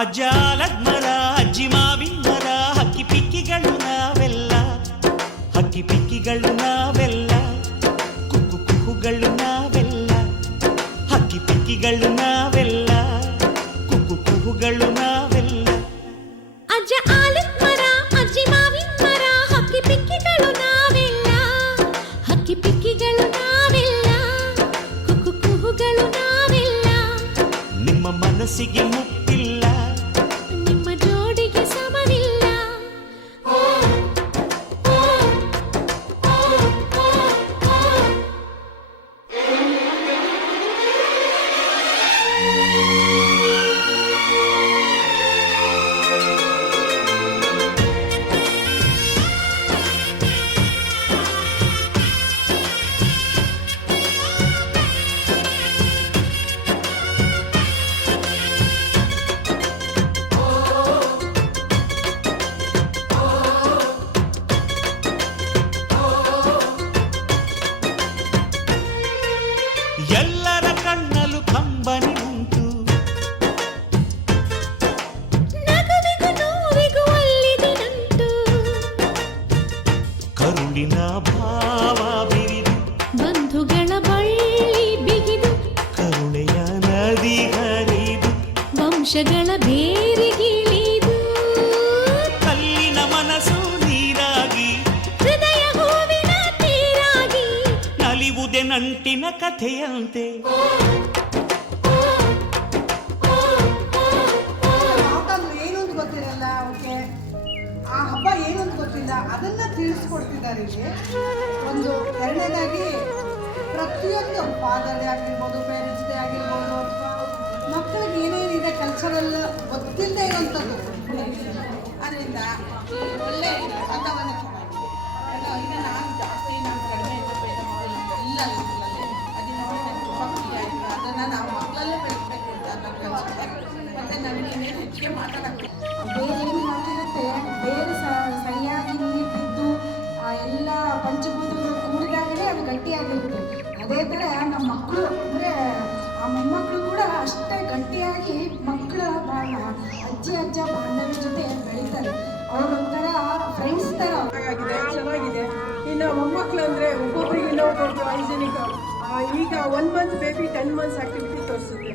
ಅಜ್ಜಾಲದ ಮರ ಅಜ್ಜಿ ಮಾವಿನ ಮರ ಹಕ್ಕಿ ಪಿಕ್ಕಿಗಳು ನಾವೆಲ್ಲ, ಹಕ್ಕಿ ಪಿಕ್ಕಿಗಳು ನಾವೆಲ್ಲ, ಕುಕ್ಕು ಕುಹುಗಳು ನಾವೆಲ್ಲ, ಹಕ್ಕಿ ಪಿಕ್ಕಿಗಳು ನಾವೆಲ್ಲ, ಕುಕ್ಕು ಕುಹುಗಳು ನಾವೆಲ್ಲ. ಅಜ್ಜ ಆಲದ ಮರ ಅಜ್ಜಿ ಮಾವಿನ ಮರ ಹಕ್ಕಿ ಪಿಕ್ಕಿಗಳು ನಾವೆಲ್ಲ, ಹಕ್ಕಿ ಪಿಕ್ಕಿಗಳು ನಾವೆಲ್ಲ, ಕುಕ್ಕು ಕುಹುಗಳು ನಾವೆಲ್ಲ. ನಿಮ್ಮ ಮನಸ್ಸಿಗೆ ಮುಟ್ಟಿಲ್ಲ, ನಿಮ್ಮ ಜೋಡಿಗೆ ಸಮವಿಲ್ಲ. ಎಲ್ಲರ ಕಣ್ಣಲು ಕಂಬನಿ ಉಂಟು, ನಗುವಿಗೂ ನೋವಿಗೂ ಅಲ್ಲಿದೆ ನಂಟು, ಕರುಳಿನ ಭಾವ ಬಿರಿದು, ಬಂಧುಗಳ ಬಳ್ಳಿ ಬಿಗಿದು, ಕರುಣೆಯ ನದಿ ಹರಿದು, ವಂಶಗಳ ಬೇರಿಗಿಳಿದು, ಕಲ್ಲಿನ ಮನಸ್ಸು ನೀರಾಗಿ, ಹೃದಯ ಹೂವಿನ ತೀರಾಗಿ, ನಲಿವುದೆ ನಂಟಿನ ಕಥೆಯಂತೆ. ಮಾತಂದ್ರೆ ಏನು ಅಂತ ಗೊತ್ತಿರಲ್ಲ ಅವಕ್ಕೆ, ಆ ಹಬ್ಬ ಏನು ಅಂತ ಗೊತ್ತಿಲ್ಲ, ಅದನ್ನ ತಿಳಿಸ್ಕೊಡ್ತಿದ್ದಾರೆ ಇಲ್ಲಿ. ಒಂದು ಎರಡನೇದಾಗಿ ಪ್ರತಿಯೊಂದು ಫಾದರ್ ಡೇ ಆಗಿರ್ಬೋದು, ಪೇರೆಂಟ್ಸ್ ಡೇ ಆಗಿರ್ಬೋದು, ಅಥವಾ ಮಕ್ಕಳಿಗೆ ಏನೇನಿದೆ ಕಲ್ಚರಲ್ ಗೊತ್ತಿಲ್ಲದೆ ಇರೋಂಥದ್ದು, ಅದರಿಂದ ಒಳ್ಳೆ ವಾತಾವರಣ ಚೆನ್ನಾಗಿದೆ. ಈಗ ನಾನು ಜಾಸ್ತಿ ನಾನು ಕಡಿಮೆ ಇಲ್ಲ ಸ್ಕೂಲಲ್ಲಿ, ಅದು ನೋಡಿ ನನಗೆ ತುಂಬ ಖುಷಿ ಆಯಿತು. ಅದನ್ನು ನಾವು ಮಕ್ಕಳಲ್ಲೇ ಬೆಳೆಸಬೇಕು ಅಂತ ನನಗೆ ಅನಿಸುತ್ತೆ. ಮತ್ತು ನನಗೆ ಇನ್ನೇನು ಹೆಚ್ಚಿಗೆ ಮಾತಾಡೋಕ್ಕೆ ಬೇರೆ ಏನು ಮಾಡ್ತಿರುತ್ತೆ, ಬೇರೆ ಸರಿಯಾಗಿ ನೀರಿಟ್ಟಿದ್ದು ಎಲ್ಲ ಪಂಚಭೂತಗಳು ಕೂಡಿದಾಗಲೇ ಅದು ಗಟ್ಟಿಯಾಗಿರುತ್ತೆ. ಅದೇ ಥರ ನಮ್ಮ ಮಕ್ಕಳು ಅಂದರೆ ಆ ಮೊಮ್ಮಕ್ಕಳು ಕೂಡ ಅಷ್ಟೇ ಗಟ್ಟಿಯಾಗಿ ಮಕ್ಕಳ ಅಜ್ಜಿ ಅಜ್ಜ ಬಾಂಧವ್ಯ ಜೊತೆ ಬೆಳೀತಾರೆ. ಅವರೊಂಥರ ಫ್ರೆಂಡ್ಸ್ ಥರ. ಆಗಿದೆ, ಚೆನ್ನಾಗಿದೆ. ಇನ್ನು ಮೊಮ್ಮಕ್ಕಳು ಅಂದರೆ ಒಬ್ಬೊಬ್ಬರಿಗೆ ಇನ್ನೊಬ್ಬರದ್ದು ಹೈಜಿನಿಕ್. ಈಗ 1 ಮಂತ್ ಬೇಬಿ 10 ಮಂತ್ಸ್ ಆಕ್ಟಿವಿಟಿ ತೋರಿಸುತ್ತೆ.